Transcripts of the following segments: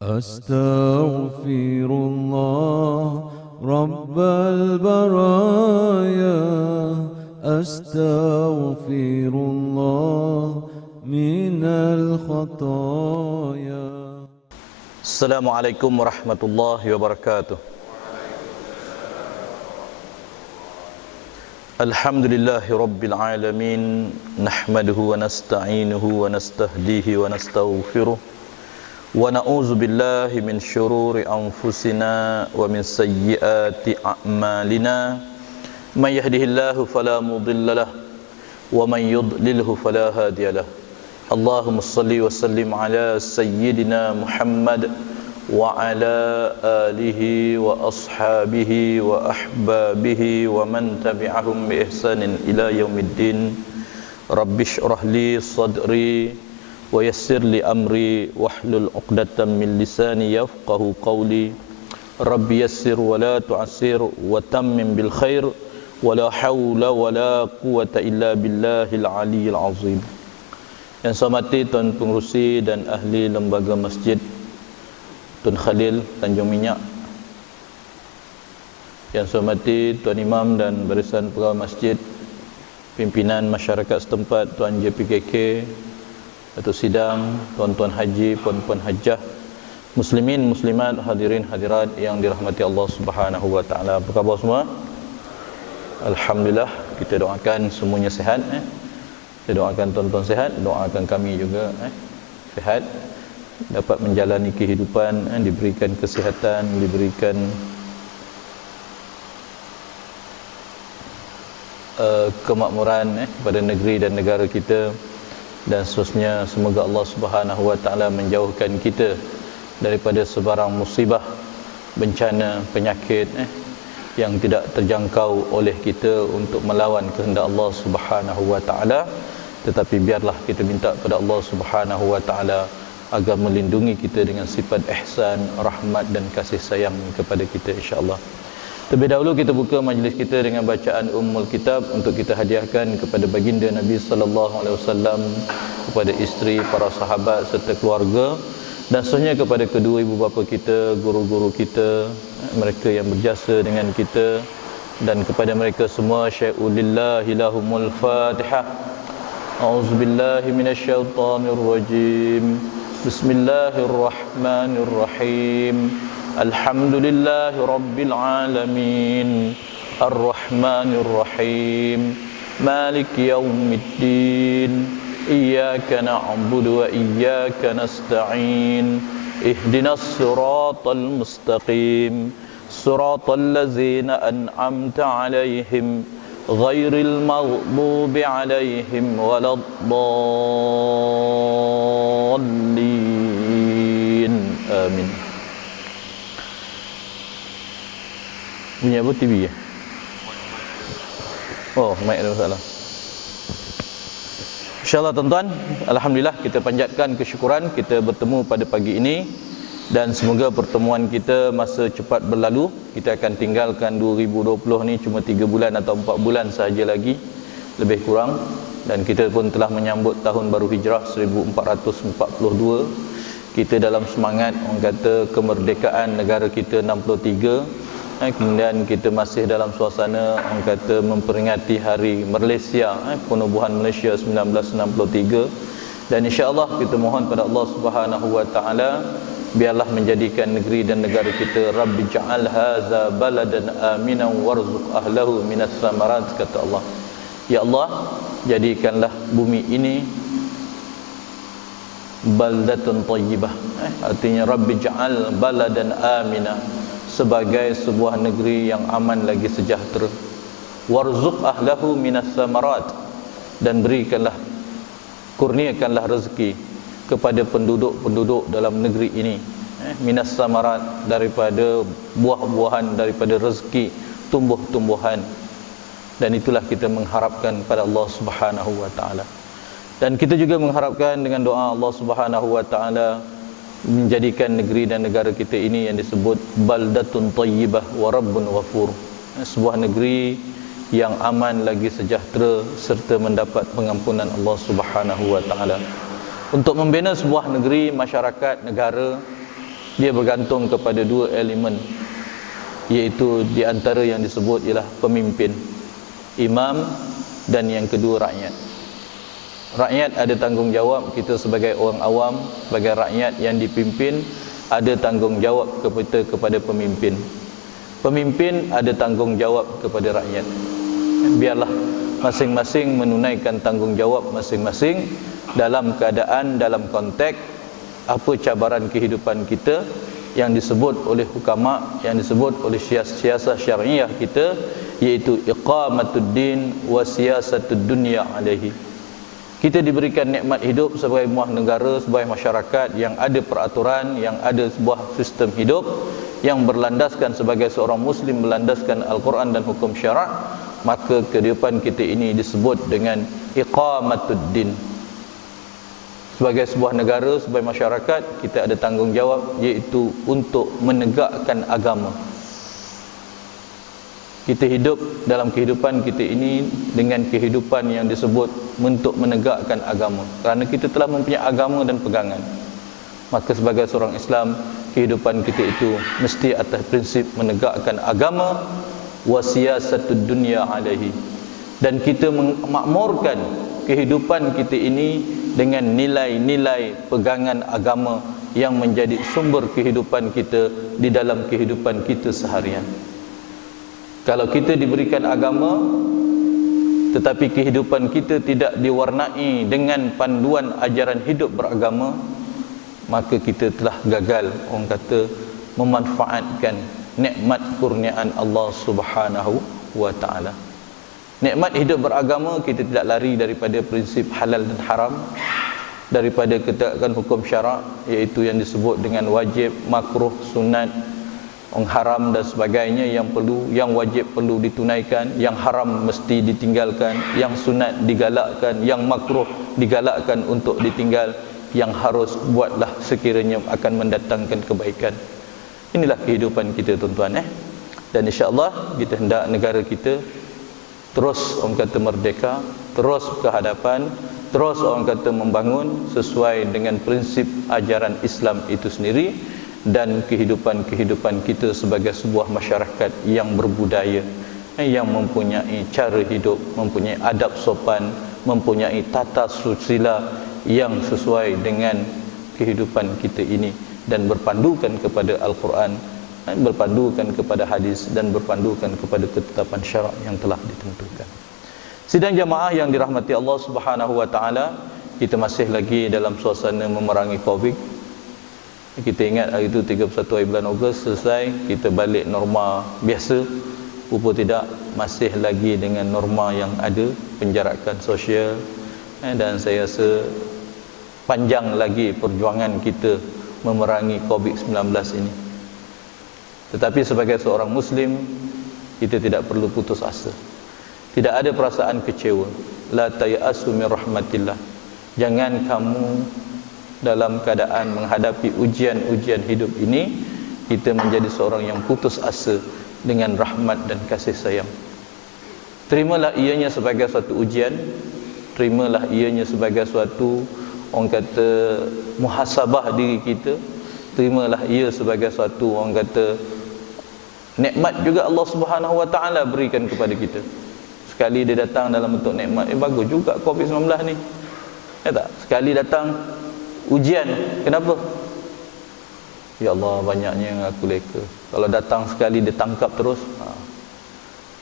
Astaghfirullah Rabbal baraya, Astaghfirullah minal khataya. Assalamualaikum warahmatullahi wabarakatuh. Alhamdulillahi rabbil alamin. Nahmaduhu wa nasta'inuhu wa nastahdihi wa nastaghfiruh. Wa na'udzu billahi min syururi anfusina wa min sayyiati a'malina. May yahdihillahu fala mudhillalah wa may yudlilhu fala hadiyalah. Allahumma salli wa sallim ala sayyidina Muhammad wa ala alihi wa ashabihi wa ahbabihi wa man tabi'ahum bi ihsanin ila yaumiddin. Rabbi shrah li sadri wa yassir li amri wahlul 'uqdatam min lisani yafqahu qawli. Rabbi yassir wa la tu'assir wa tammim bil khair wa la hawla wa la quwwata illa billahil aliyyil azim. Yang saya hormati Tuan Pengerusi dan ahli lembaga masjid Tun Khalil Tanjung Minyak, yang saya hormati Tuan Imam dan barisan pegawai masjid, pimpinan masyarakat setempat, Tuan JPKK, Datuk Sidang, tuan-tuan haji, puan-puan hajjah, muslimin, muslimat, hadirin, hadirat yang dirahmati Allah Subhanahu wa taala. Apa khabar semua? Alhamdulillah, kita doakan semuanya sihat. Kita doakan tuan-tuan sihat, doakan kami juga sihat, dapat menjalani kehidupan, diberikan kesihatan, diberikan kemakmuran kepada negeri dan negara kita, dan seterusnya. Semoga Allah Subhanahu wa taala menjauhkan kita daripada sebarang musibah, bencana, penyakit yang tidak terjangkau oleh kita untuk melawan kehendak Allah Subhanahu wa taala. Tetapi biarlah kita minta kepada Allah Subhanahu wa taala agar melindungi kita dengan sifat ihsan, rahmat dan kasih sayang kepada kita, insya-Allah. Terlebih dahulu kita buka majlis kita dengan bacaan Ummul Kitab untuk kita hadiahkan kepada baginda Nabi sallallahu alaihi wasallam, kepada isteri, para sahabat serta keluarga, dan seterusnya kepada kedua ibu bapa kita, guru-guru kita, mereka yang berjasa dengan kita, dan kepada mereka semua. Syai'ulillahi lahumul Fatihah. A'udzubillahi minasyaitonirrajim. Bismillahirrahmanirrahim. Alhamdulillahi rabbil alamin. Ar-Rahmanir-Rahim. Maliki yaumiddin. Iyyaka na'budu wa iyyaka nasta'in. Ihdinas siratal mustaqim. Siratal ladzina an'amta 'alaihim ghairil maghdubi 'alaihim waladdallin. Amin. Bunyi apa TV ya? Oh, mic ada masalah. InsyaAllah tuan-tuan, alhamdulillah kita panjatkan kesyukuran kita bertemu pada pagi ini, dan semoga pertemuan kita masa cepat berlalu. Kita akan tinggalkan 2020 ni cuma 3 bulan atau 4 bulan sahaja lagi, lebih kurang, dan kita pun telah menyambut tahun baru hijrah 1442. Kita dalam semangat orang kata kemerdekaan negara kita 63. Kemudian kita masih dalam suasana orang kata memperingati hari Malaysia, penubuhan Malaysia 1963. Dan insya-Allah kita mohon pada Allah Subhanahu wa taala, biarlah menjadikan negeri dan negara kita, Rabbi ja'al hadza baladan aminan warzuq ahlahu minas samarat, kata Allah. Ya Allah, jadikanlah bumi ini baldatun thayyibah, artinya Rabbi ja'al baladan aminan, sebagai sebuah negeri yang aman lagi sejahtera. Warzuq ahlahu minas samarat, dan berikanlah, kurniakanlah rezeki kepada penduduk-penduduk dalam negeri ini, minas samarat, daripada buah-buahan, daripada rezeki, tumbuh-tumbuhan. Dan itulah kita mengharapkan pada Allah Subhanahu wa taala. Dan kita juga mengharapkan dengan doa Allah Subhanahu wa taala menjadikan negeri dan negara kita ini yang disebut baldatun thayyibah wa rabbun ghafur, sebuah negeri yang aman lagi sejahtera serta mendapat pengampunan Allah Subhanahu wa taala. Untuk membina sebuah negeri, masyarakat, negara, dia bergantung kepada dua elemen, iaitu di antara yang disebut ialah pemimpin, imam, dan yang kedua rakyat. Rakyat ada tanggungjawab, kita sebagai orang awam, sebagai rakyat yang dipimpin ada tanggungjawab kepada pemimpin. Pemimpin ada tanggungjawab kepada rakyat. Biarlah masing-masing menunaikan tanggungjawab masing-masing dalam keadaan, dalam konteks apa cabaran kehidupan kita yang disebut oleh hukama, yang disebut oleh siasah syariah kita, iaitu iqamatuddin wa siyasatud dunya alaihi. Kita diberikan nikmat hidup sebagai sebuah negara, sebagai masyarakat yang ada peraturan, yang ada sebuah sistem hidup yang berlandaskan sebagai seorang muslim, berlandaskan Al-Quran dan hukum syarak, maka kehidupan kita ini disebut dengan iqamatuddin. Sebagai sebuah negara, sebagai masyarakat, kita ada tanggungjawab, iaitu untuk menegakkan agama. Kita hidup dalam kehidupan kita ini dengan kehidupan yang disebut untuk menegakkan agama, kerana kita telah mempunyai agama dan pegangan. Maka sebagai seorang Islam, kehidupan kita itu mesti atas prinsip menegakkan agama wa siyasatud dunya alaihi, dan kita memakmurkan kehidupan kita ini dengan nilai-nilai pegangan agama yang menjadi sumber kehidupan kita di dalam kehidupan kita seharian. Kalau kita diberikan agama tetapi kehidupan kita tidak diwarnai dengan panduan ajaran hidup beragama, maka kita telah gagal, orang kata, memanfaatkan nikmat kurniaan Allah Subhanahu wa taala. Nikmat hidup beragama, kita tidak lari daripada prinsip halal dan haram, daripada ketegakkan hukum syarak, iaitu yang disebut dengan wajib, makruh, sunat, haram dan sebagainya, yang wajib perlu ditunaikan, yang haram mesti ditinggalkan, yang sunat digalakkan, yang makruh digalakkan untuk ditinggal, yang harus buatlah sekiranya akan mendatangkan kebaikan. Inilah kehidupan kita, tuan-tuan. Dan insya-Allah kita hendak negara kita terus, orang kata, merdeka, terus ke hadapan, terus, orang kata, membangun sesuai dengan prinsip ajaran Islam itu sendiri, dan kehidupan kita sebagai sebuah masyarakat yang berbudaya, yang mempunyai cara hidup, mempunyai adab sopan, mempunyai tata susila yang sesuai dengan kehidupan kita ini, dan berpandukan kepada Al-Quran, berpandukan kepada hadis, dan berpandukan kepada ketetapan syarak yang telah ditentukan. Sidang jamaah yang dirahmati Allah Subhanahu wa taala, kita masih lagi dalam suasana memerangi Covid. Kita ingat hari itu 31 hari bulan Ogos selesai, kita balik norma biasa. Rupa tidak, masih lagi dengan norma yang ada, penjarakan sosial, dan saya rasa panjang lagi perjuangan kita memerangi Covid-19 ini. Tetapi sebagai seorang Muslim, kita tidak perlu putus asa. Tidak ada perasaan kecewa. La tayasu min rahmatillah. Jangan kamu dalam keadaan menghadapi ujian-ujian hidup ini, kita menjadi seorang yang putus asa dengan rahmat dan kasih sayang. Terimalah ianya sebagai suatu ujian, terimalah ianya sebagai suatu, orang kata, muhasabah diri kita, terimalah ia sebagai suatu, orang kata, nikmat juga Allah Subhanahu wa taala berikan kepada kita. Sekali dia datang dalam bentuk nikmat, bagus juga Covid-19 ni. Ya tak? Sekali datang ujian, kenapa? Ya Allah, banyaknya yang aku leka. Kalau datang sekali dia tangkap terus,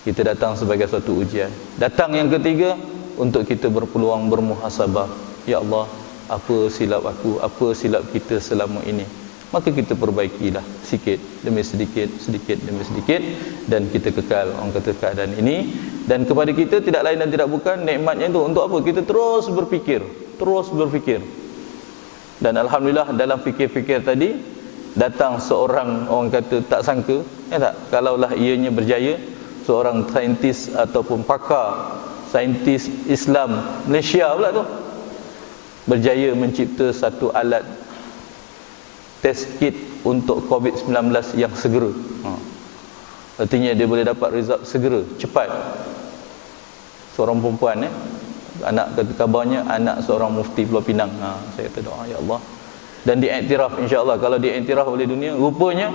kita datang sebagai suatu ujian. Datang yang ketiga untuk kita berpeluang bermuhasabah. Ya Allah, apa silap aku, apa silap kita selama ini? Maka kita perbaikilah sikit demi sedikit, sedikit demi sedikit, dan kita kekal, orang kata, keadaan ini. Dan kepada kita tidak lain dan tidak bukan nikmatnya itu untuk apa? Kita terus berfikir, terus berfikir. Dan alhamdulillah dalam fikir-fikir tadi datang seorang, orang kata, tak sangka, ya tak, kalaulah ianya berjaya, seorang saintis ataupun pakar saintis Islam Malaysia pula tu, berjaya mencipta satu alat test kit untuk Covid-19 yang segera. Artinya dia boleh dapat result segera, cepat. Seorang perempuan, anak, kata kabarnya anak seorang mufti Pulau Pinang. Saya kata doa, ya Allah, dan diiktiraf, insya-Allah kalau diiktiraf oleh dunia, rupanya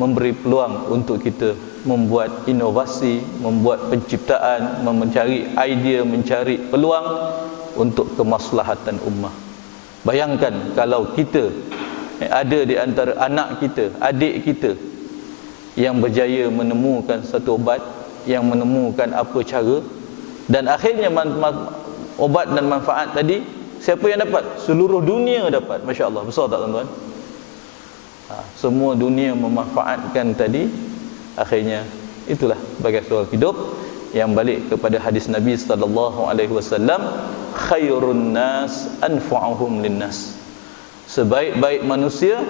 memberi peluang untuk kita membuat inovasi, membuat penciptaan, mencari idea, mencari peluang untuk kemaslahatan ummah. Bayangkan kalau kita ada di antara anak kita, adik kita yang berjaya menemukan satu obat, yang menemukan apa cara, dan akhirnya obat dan manfaat tadi, siapa yang dapat? Seluruh dunia dapat. Masya Allah, besar tak tuan-tuan? Semua dunia memanfaatkan tadi. Akhirnya itulah bagai seorang hidup yang balik kepada hadis Nabi sallallahu alaihi wasallam, khairun nas anfa'uhum linnas. Sebaik-baik manusia,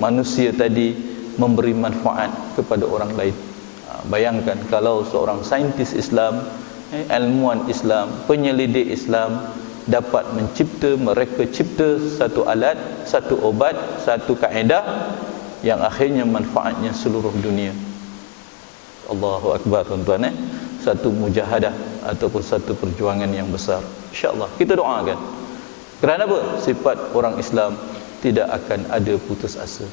manusia tadi memberi manfaat kepada orang lain. Bayangkan kalau seorang saintis Islam, ilmuwan Islam, penyelidik Islam dapat mereka cipta satu alat, satu obat, satu kaedah yang akhirnya manfaatnya seluruh dunia. Allahu Akbar tuan-tuan. Satu mujahadah ataupun satu perjuangan yang besar. InsyaAllah kita doakan. Kerana apa? Sifat orang Islam tidak akan ada putus asa.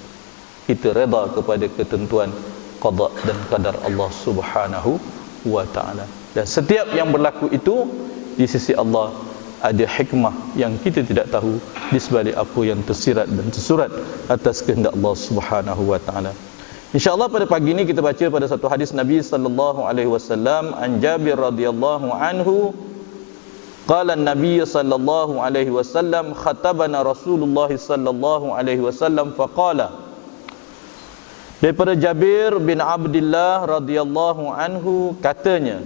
Kita redha kepada ketentuan qada dan qadar Allah Subhanahu wa ta'ala. Dan setiap yang berlaku itu di sisi Allah ada hikmah yang kita tidak tahu di sebalik apa yang tersirat dan tersurat atas kehendak Allah Subhanahu wa ta'ala. InsyaAllah pada pagi ini kita baca pada satu hadis Nabi sallallahu alaihi wasallam, an Jabir radhiyallahu anhu qala an-nabiy sallallahu alaihi wasallam khatabana Rasulullah sallallahu alaihi wasallam faqala. Daripada Jabir bin Abdullah radhiyallahu anhu katanya,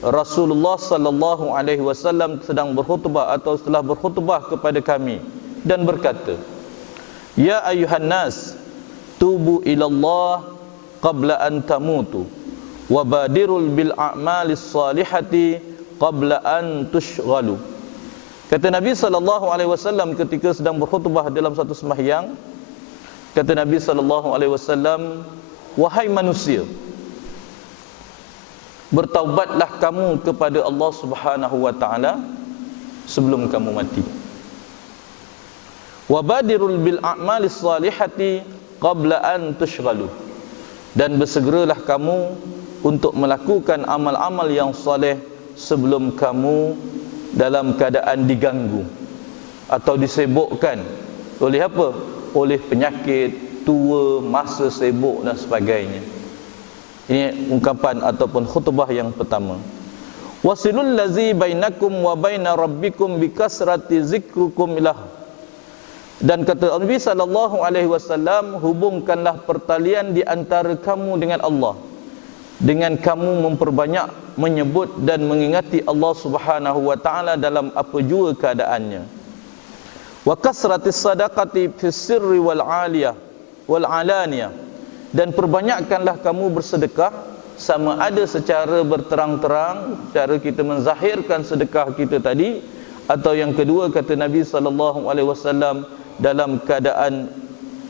Rasulullah sallallahu alaihi wasallam sedang berkhutbah atau setelah berkhutbah kepada kami dan berkata, ya ayuhan nas tubu ilallah qabla an tamutu wa badirul bil a'malis salihati qabla an tushghalu. Kata Nabi sallallahu alaihi wasallam ketika sedang berkhutbah dalam satu sembahyang, kata Nabi sallallahu alaihi wasallam, wahai manusia, bertaubatlah kamu kepada Allah Subhanahu wa taala sebelum kamu mati. Wa badirul bil a'malis salihati qabla an tushghalu, dan bersegeralah kamu untuk melakukan amal-amal yang soleh sebelum kamu dalam keadaan diganggu atau disibukkan oleh apa? Oleh penyakit, tua, masa sibuk dan sebagainya. Ini ungkapan ataupun khutbah yang pertama. Wasilul ladzi bainakum wa baina rabbikum bikasrati zikrukum ilah. Dan kata Nabi sallallahu alaihi wasallam, hubungkanlah pertalian di antara kamu dengan Allah dengan kamu memperbanyak menyebut dan mengingati Allah Subhanahu wa taala dalam apa jua keadaannya. Wa kasratis sadaqati fis sirri wal aliyah wal alaniyah, dan perbanyakkanlah kamu bersedekah, sama ada secara berterang-terang, cara kita menzahirkan sedekah kita tadi, atau yang kedua kata Nabi sallallahu alaihi wasallam dalam keadaan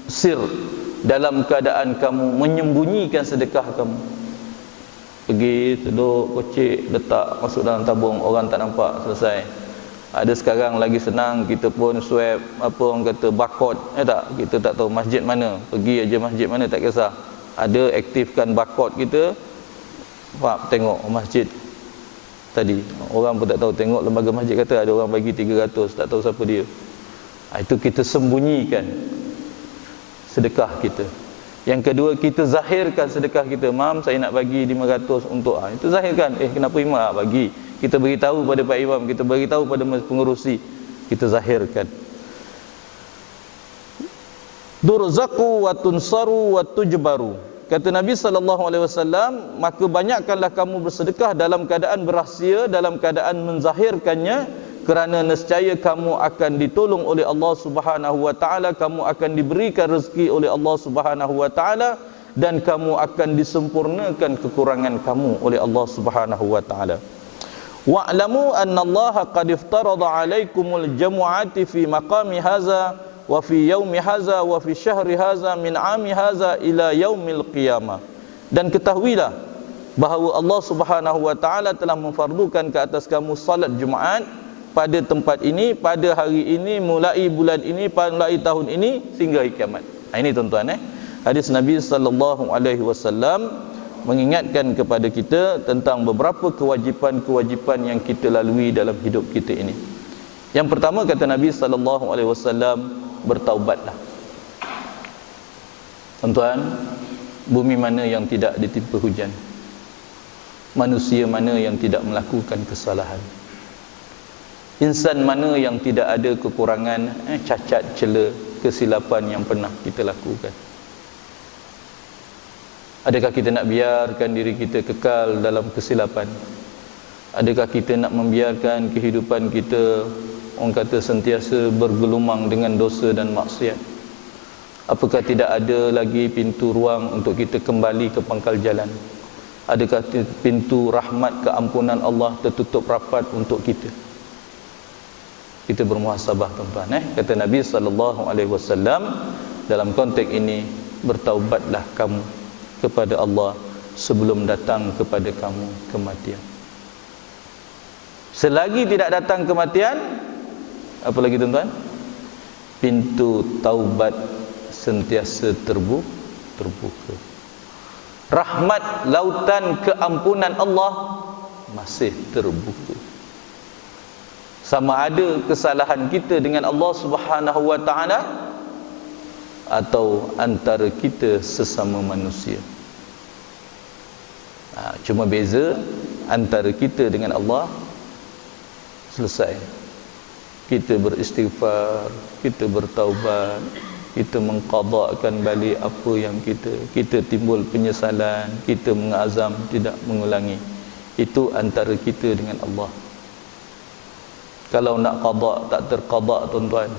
sir, dalam keadaan kamu menyembunyikan sedekah kamu. Pergi teluk kocik, letak masuk dalam tabung, orang tak nampak, selesai. Ada sekarang lagi senang, kita pun swab apa orang kata barcode, tak, kita tak tahu masjid mana, pergi aja masjid mana tak kisah, ada aktifkan barcode kita, tengok masjid tadi, orang pun tak tahu, tengok lembaga masjid kata ada orang bagi 300, tak tahu siapa dia. Itu kita sembunyikan sedekah kita. Yang kedua, kita zahirkan sedekah kita. Mam, saya nak bagi 500 untuk itu zahirkan. Kenapa imam bagi? Kita beritahu pada Pak Imam, kita beritahu pada pengurusi, kita zahirkan. Durzaku wa tunsaru wa tujbaru. Kata Nabi sallallahu alaihi wasallam, maka banyakkanlah kamu bersedekah dalam keadaan berahsia, dalam keadaan menzahirkannya, kerana nescaya kamu akan ditolong oleh Allah Subhanahu wa taala, kamu akan diberikan rezeki oleh Allah Subhanahu wa taala, dan kamu akan disempurnakan kekurangan kamu oleh Allah Subhanahu wa taala. Wa'lamu anna Allah qad iftarada 'alaikumul jam'ati fi maqami hadza wa fi yaumi hadza wa fi syahri hadza min 'ami hadza ila yaumil qiyamah. Dan ketahuilah bahawa Allah Subhanahu wa taala telah memfardukan ke atas kamu salat Jumaat pada tempat ini, pada hari ini, mulai bulan ini, mulai tahun ini sehingga hari kiamat. Ini tuan-tuan hadis Nabi sallallahu alaihi wasallam mengingatkan kepada kita tentang beberapa kewajipan-kewajipan yang kita lalui dalam hidup kita ini. Yang pertama kata Nabi sallallahu alaihi wasallam, bertaubatlah. Tuan-tuan, bumi mana yang tidak ditimpa hujan? Manusia mana yang tidak melakukan kesalahan? Insan mana yang tidak ada kekurangan, cacat, cela, kesilapan yang pernah kita lakukan? Adakah kita nak biarkan diri kita kekal dalam kesilapan? Adakah kita nak membiarkan kehidupan kita, orang kata, sentiasa bergelumang dengan dosa dan maksiat? Apakah tidak ada lagi pintu ruang untuk kita kembali ke pangkal jalan? Adakah pintu rahmat keampunan Allah tertutup rapat untuk kita? Kita bermuhasabah, tuan-tuan. Kata Nabi sallallahu alaihi wasallam dalam konteks ini, bertaubatlah kamu kepada Allah sebelum datang kepada kamu kematian. Selagi tidak datang kematian, apa lagi tuan-tuan? Pintu taubat sentiasa terbuka. Rahmat lautan keampunan Allah masih terbuka. Sama ada kesalahan kita dengan Allah Subhanahu wa taala atau antara kita sesama manusia. Cuma beza antara kita dengan Allah, selesai. Kita beristighfar, kita bertaubat, kita mengqadakkan balik apa yang kita timbul penyesalan, kita mengazam tidak mengulangi. Itu antara kita dengan Allah. Kalau nak qada tak terqada, tuan-tuan.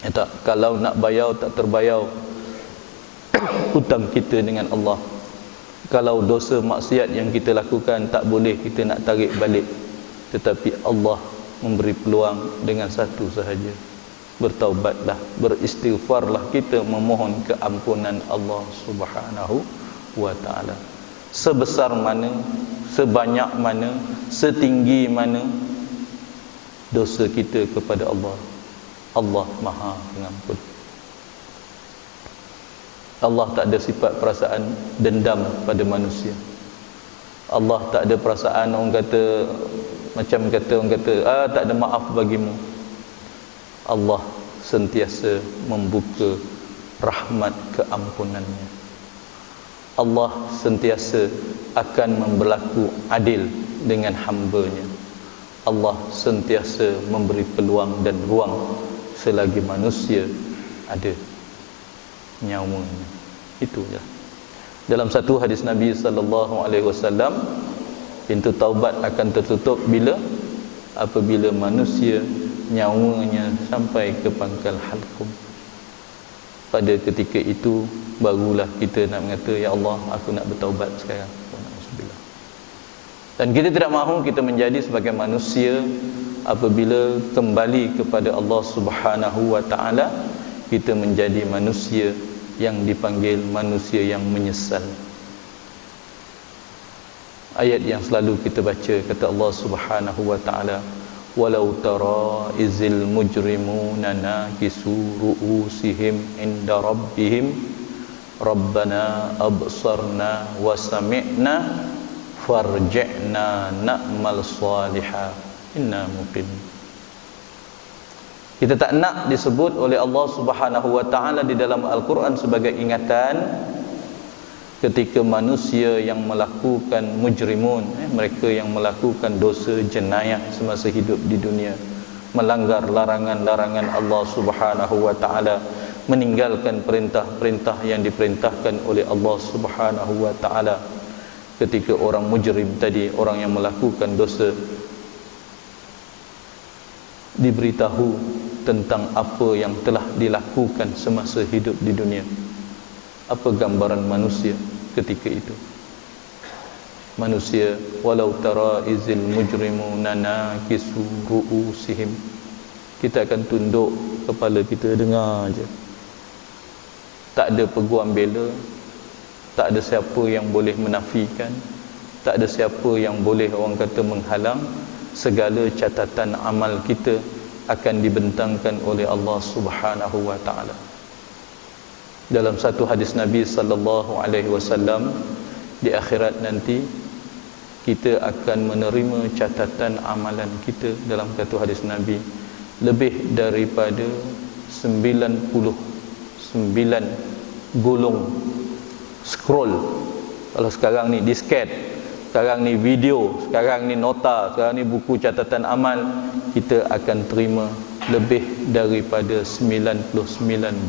Tak, kalau nak bayar tak terbayar hutang kita dengan Allah. Kalau dosa maksiat yang kita lakukan tak boleh kita nak tarik balik, tetapi Allah memberi peluang dengan satu sahaja, bertaubatlah, beristighfarlah, kita memohon keampunan Allah Subhanahu wa taala. Sebesar mana, sebanyak mana, setinggi mana dosa kita kepada Allah, Allah Maha Pengampun. Allah tak ada sifat perasaan dendam pada manusia. Allah tak ada perasaan orang kata tak ada maaf bagimu. Allah sentiasa membuka rahmat keampunannya. Allah sentiasa akan berlaku adil dengan hamba-Nya. Allah sentiasa memberi peluang dan ruang selagi manusia ada nyawanya. Itu je. Dalam satu hadis Nabi sallallahu alaihi wasallam, pintu taubat akan tertutup apabila manusia nyawanya sampai ke pangkal halqum. Pada ketika itu barulah kita nak mengata, ya Allah, aku nak bertaubat sekarang. Dan kita tidak mahu kita menjadi sebagai manusia apabila kembali kepada Allah Subhanahu wa taala, kita menjadi manusia yang dipanggil manusia yang menyesal. Ayat yang selalu kita baca, kata Allah Subhanahu wa taala, walau tara izil mujrimuna nakisu ru'usihim inda rabbihim rabbana absarna wa sami'na farji'na na'mal salihah inna muqim. Kita tak nak disebut oleh Allah Subhanahu wa taala di dalam Al-Quran sebagai ingatan ketika manusia yang melakukan mujrimun, mereka yang melakukan dosa jenayah semasa hidup di dunia, melanggar larangan-larangan Allah Subhanahu wa taala, meninggalkan perintah-perintah yang diperintahkan oleh Allah Subhanahu wa taala. Ketika orang mujrim tadi, orang yang melakukan dosa, diberitahu tentang apa yang telah dilakukan semasa hidup di dunia, apa gambaran manusia ketika itu? Manusia, walau tara izil mujrimuna nakisu ru'usihim, kita akan tunduk kepala kita, dengar aja. Tak ada peguam bela, tak ada siapa yang boleh menafikan, tak ada siapa yang boleh orang kata menghalang segala catatan amal kita akan dibentangkan oleh Allah Subhanahu wa taala. Dalam satu hadis Nabi sallallahu alaihi wasallam, di akhirat nanti kita akan menerima catatan amalan kita, dalam satu hadis Nabi, lebih daripada 99 gulung scroll. Kalau sekarang ni disket, sekarang ni video, sekarang ni nota, sekarang ni buku catatan amal, kita akan terima lebih daripada 99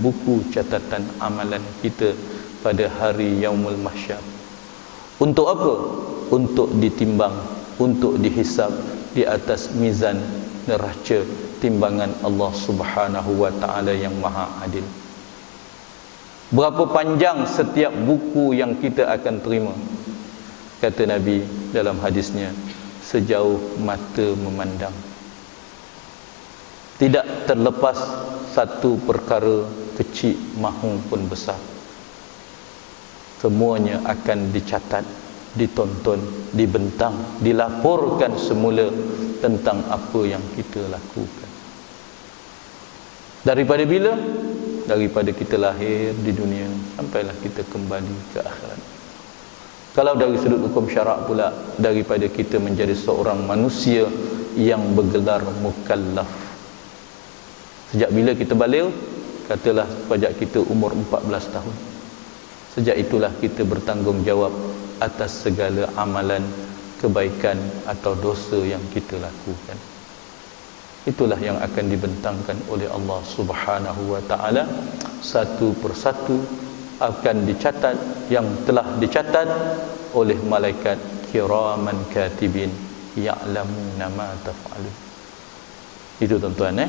buku catatan amalan kita pada hari Yaumul Mahsyar. Untuk apa? Untuk ditimbang, untuk dihisab di atas mizan neraca timbangan Allah Subhanahu wa taala yang Maha Adil. Berapa panjang setiap buku yang kita akan terima? Kata Nabi dalam hadisnya, sejauh mata memandang. Tidak terlepas satu perkara kecil maupun besar. Semuanya akan dicatat, ditonton, dibentang, dilaporkan semula tentang apa yang kita lakukan. Daripada bila? Daripada kita lahir di dunia sampailah kita kembali ke akhirat. Kalau dari sudut hukum syarak pula, daripada kita menjadi seorang manusia yang bergelar mukallaf. Sejak bila kita baligh? Katalah sejak kita umur 14 tahun. Sejak itulah kita bertanggungjawab atas segala amalan kebaikan atau dosa yang kita lakukan. Itulah yang akan dibentangkan oleh Allah Subhanahu wa taala, satu persatu akan dicatat, yang telah dicatat oleh malaikat kiraman katibin ya'lamuna ma taf'alun. Itu tuan-tuan.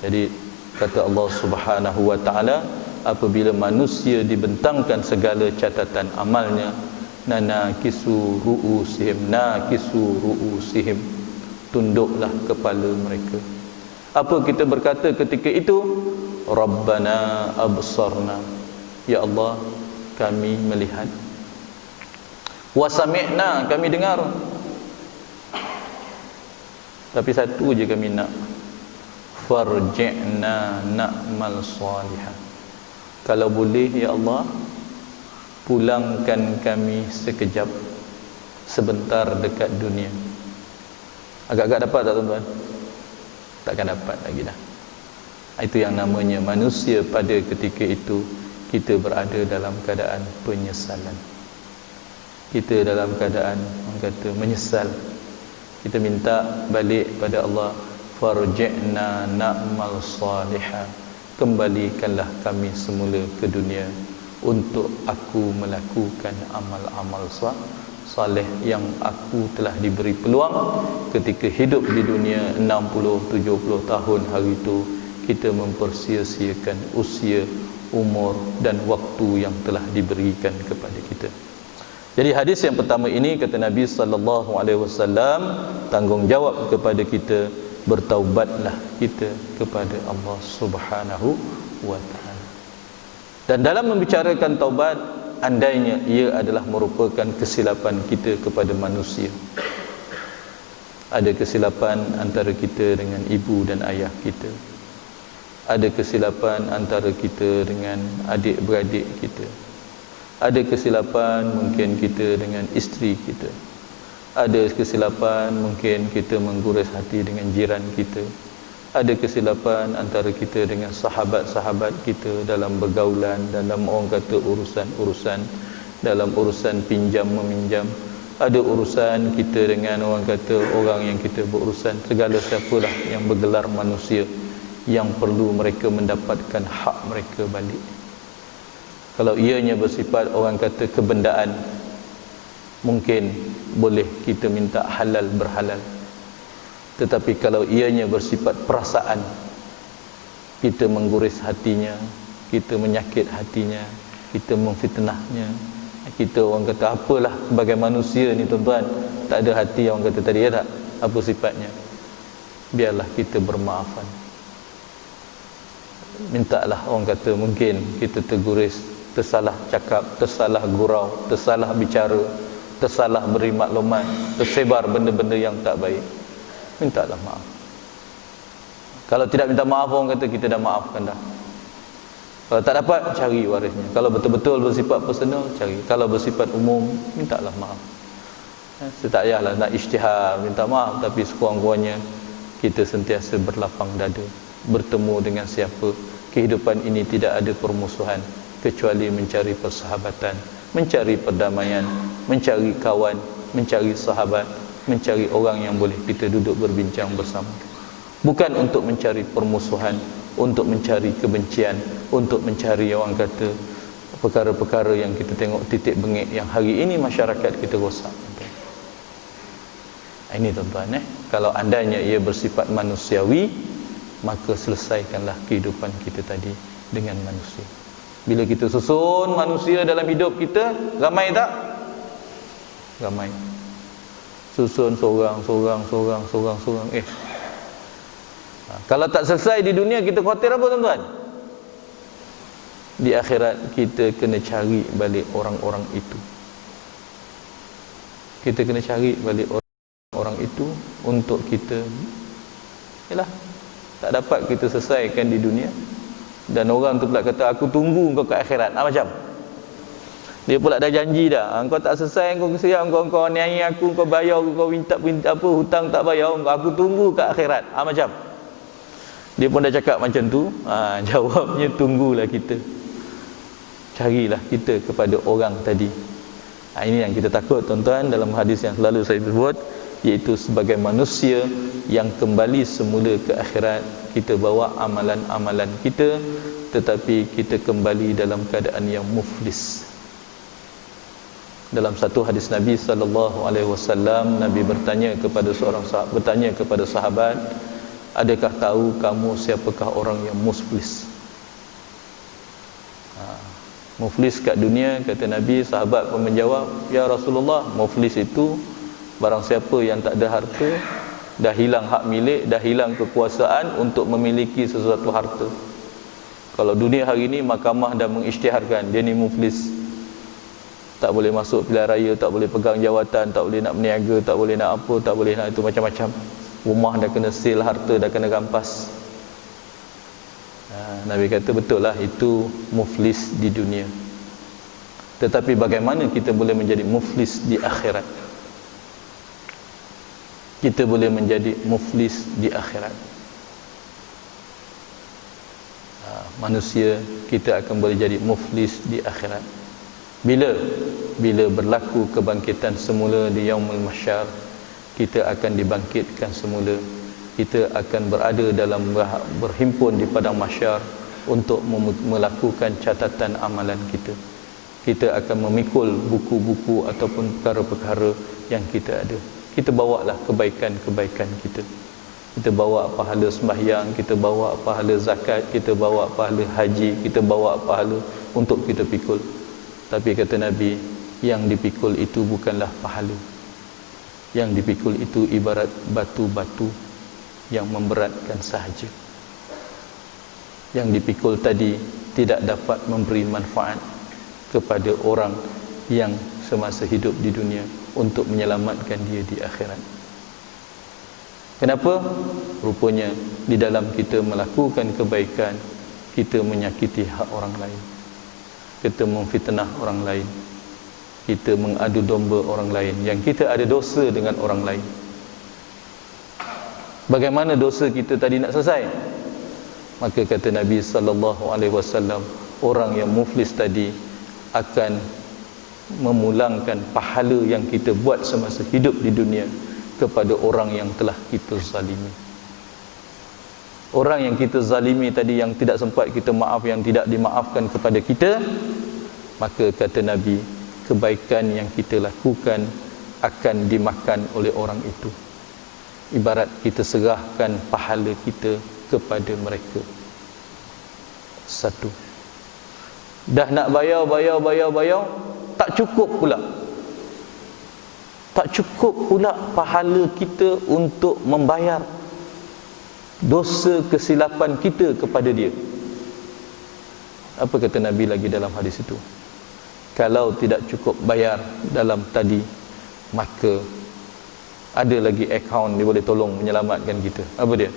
Jadi kata Allah Subhanahu wa taala, apabila manusia dibentangkan segala catatan amalnya, nakisu ru'usihim, tunduklah kepala mereka. Apa kita berkata ketika itu? Rabbana absarna, ya Allah, kami melihat. Wa sami'na, kami dengar. Tapi satu je kami nak, farji'na na'mal salihah. Kalau boleh ya Allah, pulangkan kami sekejap, sebentar dekat dunia. Agak-agak dapat tak tuan-tuan? Takkan dapat lagi dah. Itu yang namanya manusia pada ketika itu kita berada dalam keadaan penyesalan. Kita dalam keadaan, orang kata, menyesal. Kita minta balik pada Allah, farji'na na'mal salihah, kembalikanlah kami semula ke dunia untuk aku melakukan amal-amal saleh yang aku telah diberi peluang ketika hidup di dunia 60-70 tahun hari itu kita mempersia-siakan usia, umur dan waktu yang telah diberikan kepada kita. Jadi hadis yang pertama ini, kata Nabi sallallahu alaihi wasallam, tanggungjawab kepada kita, bertaubatlah kita kepada Allah Subhanahu wa taala. Dan dalam membicarakan taubat, andainya ia adalah merupakan kesilapan kita kepada manusia. Ada kesilapan antara kita dengan ibu dan ayah kita. Ada kesilapan antara kita dengan adik-beradik kita. Ada kesilapan mungkin kita dengan isteri kita. Ada kesilapan mungkin kita menggores hati dengan jiran kita. Ada kesilapan antara kita dengan sahabat-sahabat kita dalam bergaulan, dalam orang kata urusan-urusan, dalam urusan pinjam meminjam. Ada urusan kita dengan orang kata orang yang kita berurusan. Segala siapalah yang bergelar manusia yang perlu mereka mendapatkan hak mereka balik. Kalau ianya bersifat orang kata kebendaan, mungkin boleh kita minta halal berhalal. Tetapi kalau ianya bersifat perasaan, kita mengguris hatinya, kita menyakit hatinya, kita memfitnahnya, kita orang kata apalah sebagai manusia ni tuan-tuan, tak ada hati orang kata tadi, ya tak? Apa sifatnya? Biarlah kita bermaafan. Mintalah orang kata mungkin kita terguris, tersalah cakap, tersalah gurau, tersalah bicara, tersalah beri maklumat, tersebar benda-benda yang tak baik. mintalah maaf. Kalau tidak minta maaf, orang kata kita dah maafkan dah. Kalau tak dapat, cari warisnya. Kalau betul-betul bersifat personal, cari. Kalau bersifat umum, mintalah maaf. Saya tak payahlah nak isytihar minta maaf, tapi sekurang-kurangnya kita sentiasa berlapang dada, bertemu dengan siapa. Kehidupan ini tidak ada permusuhan kecuali mencari persahabatan, mencari perdamaian, mencari kawan, mencari sahabat, mencari orang yang boleh kita duduk berbincang bersama. Bukan untuk mencari permusuhan, untuk mencari kebencian, untuk mencari orang kata perkara-perkara yang kita tengok titik bengik yang hari ini masyarakat kita rosak. Ini tuan-tuan, kalau andainya ia bersifat manusiawi, maka selesaikanlah kehidupan kita tadi dengan manusia. Bila kita susun manusia dalam hidup kita, ramai tak? Ramai. Susun seorang. Kalau tak selesai di dunia, kita khawatir apa tuan-tuan? Di akhirat kita kena cari balik orang-orang itu. Kita kena cari balik orang itu untuk kita, yalah, tak dapat kita selesaikan di dunia, dan orang tu pula kata aku tunggu kau ke akhirat. Macam dia pula dah janji dah, kau tak selesai, kau kesian, kau niai aku, kau bayar, kau minta apa hutang tak bayar, aku tunggu ke akhirat. Macam dia pun dah cakap macam tu. Jawabnya, tunggulah kita, carilah kita kepada orang tadi. Ini yang kita takut tuan-tuan, dalam hadis yang selalu saya sebut, iaitu sebagai manusia yang kembali semula ke akhirat, kita bawa amalan-amalan kita, tetapi kita kembali dalam keadaan yang muflis. Dalam satu hadis Nabi SAW, Nabi bertanya kepada sahabat, adakah tahu kamu siapakah orang yang muflis? Muflis kat dunia, kata Nabi. Sahabat pun menjawab, ya Rasulullah, muflis itu barang siapa yang tak ada harta, dah hilang hak milik, dah hilang kekuasaan untuk memiliki sesuatu harta. Kalau dunia hari ini, mahkamah dah mengisytiharkan dia ni muflis, tak boleh masuk pilihan raya, tak boleh pegang jawatan, tak boleh nak berniaga, tak boleh nak apa, tak boleh nak itu, macam-macam. Rumah dah kena sil, harta dah kena rampas. Nabi kata betul lah, itu muflis di dunia. Tetapi bagaimana kita boleh menjadi muflis di akhirat? Kita boleh menjadi muflis di akhirat. Manusia, kita akan boleh jadi muflis di akhirat. Bila berlaku kebangkitan semula di yaumul mahsyar, kita akan dibangkitkan semula. Kita akan berada dalam berhimpun di padang mahsyar untuk melakukan catatan amalan kita. Kita akan memikul buku-buku ataupun perkara-perkara yang kita ada. Kita bawalah kebaikan-kebaikan kita. Kita bawa pahala sembahyang, kita bawa pahala zakat, kita bawa pahala haji, kita bawa pahala untuk kita pikul. Tapi kata Nabi, yang dipikul itu bukanlah pahala. Yang dipikul itu ibarat batu-batu yang memberatkan sahaja. Yang dipikul tadi tidak dapat memberi manfaat kepada orang yang semasa hidup di dunia untuk menyelamatkan dia di akhirat. Kenapa? Rupanya di dalam kita melakukan kebaikan, kita menyakiti hak orang lain, kita memfitnah orang lain, kita mengadu domba orang lain, yang kita ada dosa dengan orang lain. Bagaimana dosa kita tadi nak selesai? Maka kata Nabi SAW, orang yang muflis tadi akan memulangkan pahala yang kita buat semasa hidup di dunia kepada orang yang telah kita zalimi. Orang yang kita zalimi tadi, yang tidak sempat kita maaf, yang tidak dimaafkan kepada kita, maka kata Nabi, kebaikan yang kita lakukan akan dimakan oleh orang itu. Ibarat kita serahkan pahala kita kepada mereka. Satu, dah nak bayar, tak cukup pula. Tak cukup pula pahala kita untuk membayar dosa kesilapan kita kepada dia. Apa kata Nabi lagi dalam hadis itu? Kalau tidak cukup bayar dalam tadi, maka Ada lagi akaun dia boleh tolong menyelamatkan kita. Apa dia?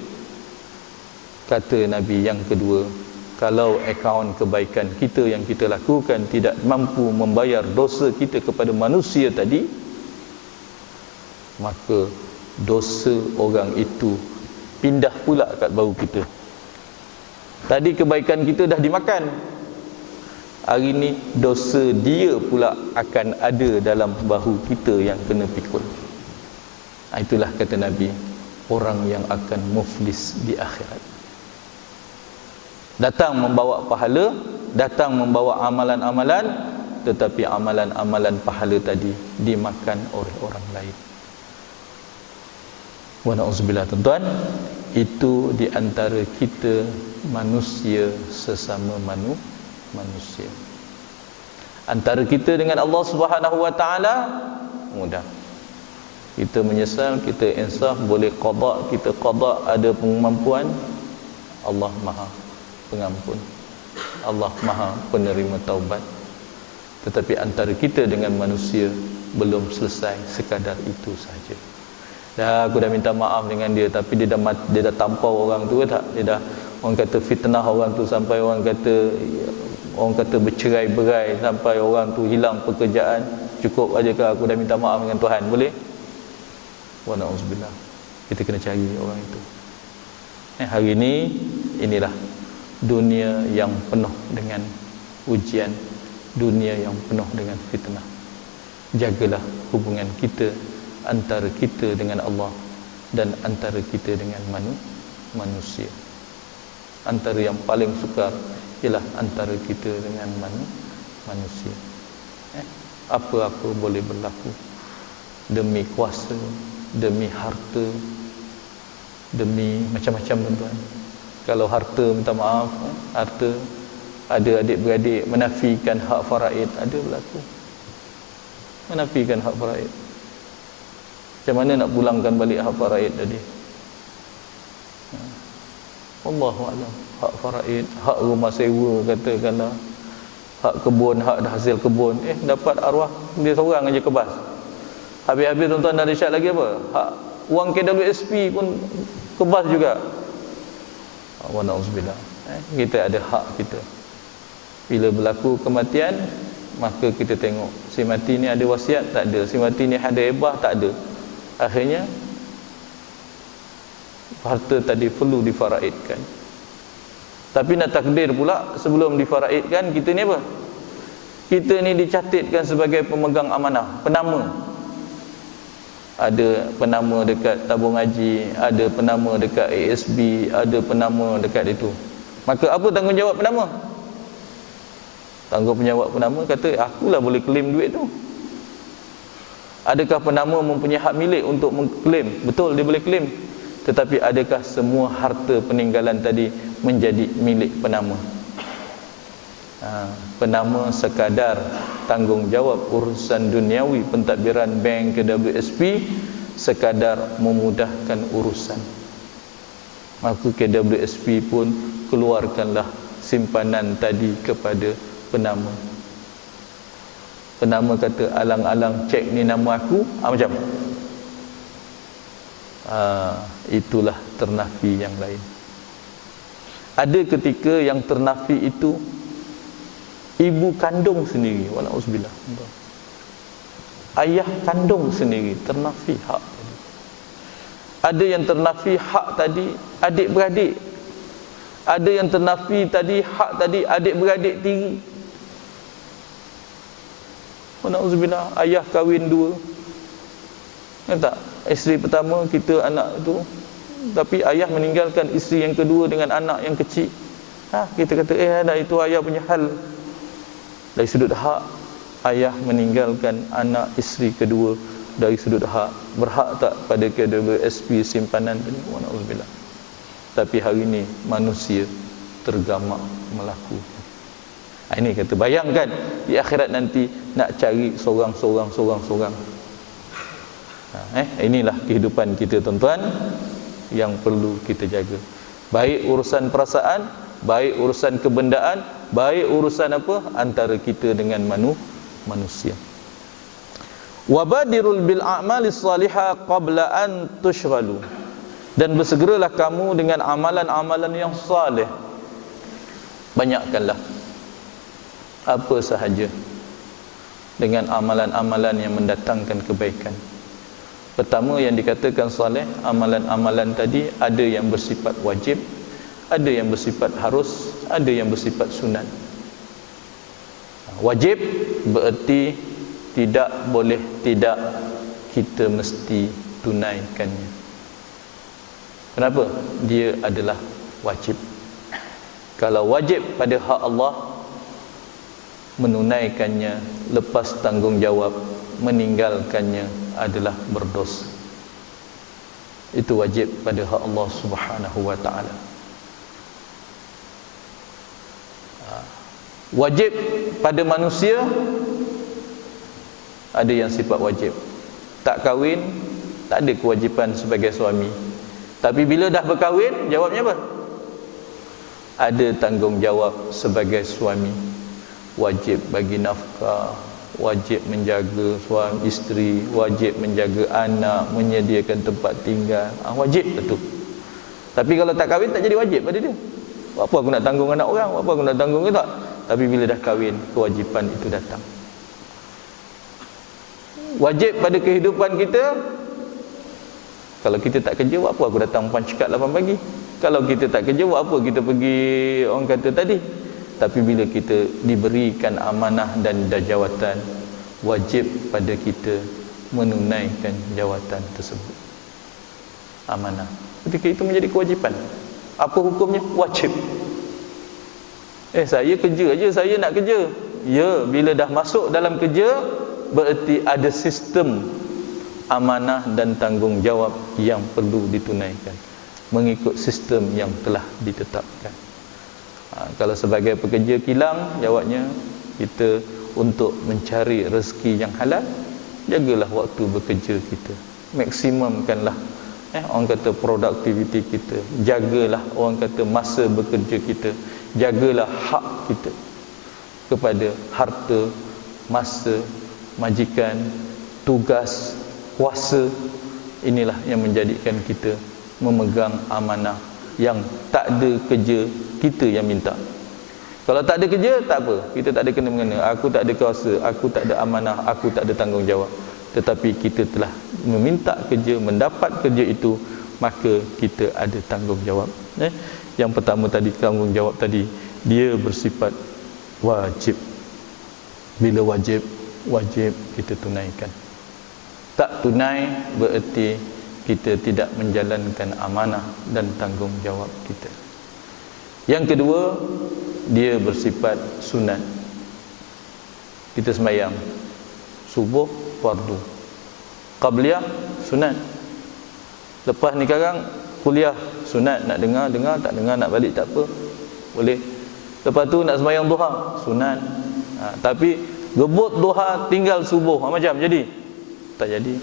Kata Nabi yang kedua, kalau akaun kebaikan kita yang kita lakukan tidak mampu membayar dosa kita kepada manusia tadi, maka dosa orang itu pindah pula kat bahu kita. Tadi kebaikan kita dah dimakan, hari ni dosa dia pula akan ada dalam bahu kita yang kena pikul. Itulah kata Nabi, orang yang akan muflis di akhirat. Datang membawa pahala, datang membawa amalan-amalan, tetapi amalan-amalan pahala tadi dimakan oleh orang lain. Wa na'udzubillah, tuan-tuan, itu di antara kita manusia sesama manusia. Antara kita dengan Allah Subhanahu wa taala mudah. Kita menyesal, kita insaf, boleh qada, kita qada, ada kemampuan. Allah Maha Pengampun, Allah Maha Penerima Taubat. Tetapi antara kita dengan manusia belum selesai sekadar itu saja. Aku dah minta maaf dengan dia, tapi dia dah tampau orang tu tak? Dia dah, orang kata, fitnah orang tu sampai orang kata bercerai-berai, sampai orang tu hilang pekerjaan. Cukup aja ke aku dah minta maaf dengan Tuhan? Boleh? Wa na'udzubillah. Kita kena cari orang itu. Hari ini inilah dunia yang penuh dengan ujian, dunia yang penuh dengan fitnah. Jagalah hubungan kita, antara kita dengan Allah dan antara kita dengan manusia. Antara yang paling sukar ialah antara kita dengan manusia. Apa-apa boleh berlaku, demi kuasa, demi harta, demi macam-macam, tuan-tuan. Kalau harta, minta maaf, harta, ada adik-beradik menafikan hak faraid, ada berlaku. Menafikan hak faraid. Macam mana nak pulangkan balik hak faraid tadi? Allahu a'lam. Hak faraid, hak rumah sewa, katakanlah, hak kebun, hak hasil kebun, dapat arwah dia seorang aja kebas. Habis-habis, tuan-tuan, dah dahsyat lagi apa? Hak wang KWSP pun kebas juga. Wa na'udzubillah. Kita ada hak kita. Bila berlaku kematian, maka kita tengok si mati ni ada wasiat tak ada, si mati ni ada hebah tak ada. Akhirnya harta tadi perlu difaraidkan. Tapi nak takdir pula, sebelum difaraidkan, kita ni apa? Kita ni dicatatkan sebagai pemegang amanah, penama. Ada penama dekat tabung haji, ada penama dekat ASB, ada penama dekat itu. Maka apa tanggungjawab penama? Tanggungjawab penama kata, akulah boleh claim duit tu. Adakah penama mempunyai hak milik untuk mengklaim? Betul, dia boleh claim. Tetapi adakah semua harta peninggalan tadi menjadi milik penama? Penama sekadar tanggungjawab urusan duniawi, pentadbiran bank KWSP, sekadar memudahkan urusan. Maka KWSP pun keluarkanlah simpanan tadi kepada penama. Penama kata, alang-alang cek ni nama aku, macam itulah ternafi yang lain. Ada ketika yang ternafi itu ibu kandung sendiri, walauzubillah, ayah kandung sendiri ternafi hak tadi. Ada yang ternafi hak tadi adik-beradik. Ada yang ternafi tadi hak tadi adik-beradik tiri. Walauzubillah, ayah kahwin dua. Tak, isteri pertama kita anak itu, tapi ayah meninggalkan isteri yang kedua dengan anak yang kecil. Kita kata dah itu ayah punya hal. Dari sudut hak, ayah meninggalkan anak isteri kedua. Dari sudut hak, berhak tak pada KWSP simpanan tadi? Walauzubillah. Tapi hari ini manusia tergamak melakukan. Ini kata, bayangkan di akhirat nanti nak cari seorang-seorang. Inilah kehidupan kita, tuan-tuan, yang perlu kita jaga. Baik urusan perasaan, baik urusan kebendaan, baik urusan apa antara kita dengan manusia. Wabadirul bil a'malis salihah qabla an tushghalu. Dan bersegeralah kamu dengan amalan-amalan yang saleh. Banyakkanlah apa sahaja dengan amalan-amalan yang mendatangkan kebaikan. Pertama yang dikatakan saleh, amalan-amalan tadi ada yang bersifat wajib, ada yang bersifat harus, ada yang bersifat sunat. Wajib bererti tidak boleh tidak kita mesti tunaikannya. Kenapa? Dia adalah wajib. Kalau wajib pada hak Allah, menunaikannya lepas tanggungjawab, meninggalkannya adalah berdosa. Itu wajib pada hak Allah Subhanahu wa taala. Wajib pada manusia ada yang sifat wajib. Tak kahwin, tak ada kewajipan sebagai suami. Tapi bila dah berkahwin, jawabnya apa? Ada tanggungjawab sebagai suami. Wajib bagi nafkah, wajib menjaga suami isteri, wajib menjaga anak, menyediakan tempat tinggal. Wajib betul. Tapi kalau tak kahwin, tak jadi wajib pada dia. Apa aku nak tanggung anak orang? Apa aku nak tanggung ke tak? Tapi bila dah kahwin, kewajipan itu datang. Wajib pada kehidupan kita. Kalau kita tak kerja, buat apa aku datang pancekat 8 pagi? Kalau kita tak kerja, buat apa kita pergi orang kata tadi? Tapi bila kita diberikan amanah dan jawatan, wajib pada kita menunaikan jawatan tersebut. Amanah. Ketika itu menjadi kewajipan. Apa hukumnya? Wajib. Saya kerja aja, saya nak kerja. Ya, bila dah masuk dalam kerja, bererti ada sistem amanah dan tanggungjawab yang perlu ditunaikan mengikut sistem yang telah ditetapkan. Kalau sebagai pekerja kilang, jawabnya kita untuk mencari rezeki yang halal, jagalah waktu bekerja kita, maksimumkanlah orang kata produktiviti kita, jagalah orang kata masa bekerja kita, jagalah hak kita kepada harta, masa, majikan, tugas, kuasa. Inilah yang menjadikan kita memegang amanah yang tak ada kerja, kita yang minta. Kalau tak ada kerja, tak apa, kita tak ada kena-mengena. Aku tak ada kuasa, aku tak ada amanah, aku tak ada tanggungjawab. Tetapi kita telah meminta kerja, mendapat kerja itu, maka kita ada tanggungjawab. Yang pertama tadi, tanggungjawab tadi, dia bersifat wajib. Bila wajib, wajib kita tunaikan. Tak tunai bererti kita tidak menjalankan amanah dan tanggungjawab kita. Yang kedua, dia bersifat sunat. Kita sembahyang subuh fardu, qabliyah sunat. Lepas ni sekarang kuliah sunat, nak dengar, tak dengar, nak balik tak apa, boleh. Lepas tu nak sembahyang duha sunat. Tapi gebut duha tinggal subuh, macam jadi? Tak jadi.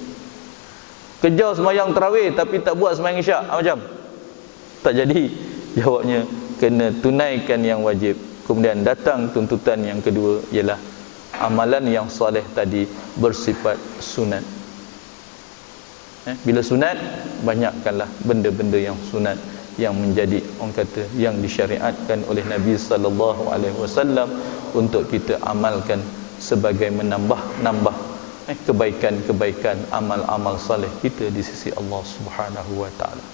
Kejar sembahyang tarawih tapi tak buat sembahyang isyak, macam? Tak jadi. Jawabnya kena tunaikan yang wajib. Kemudian datang tuntutan yang kedua, ialah amalan yang soleh tadi bersifat sunat. Bila sunat, banyakkanlah benda-benda yang sunat yang menjadi orang kata yang disyariatkan oleh Nabi sallallahu alaihi wasallam untuk kita amalkan sebagai menambah kebaikan-kebaikan amal-amal saleh kita di sisi Allah Subhanahu wa taala.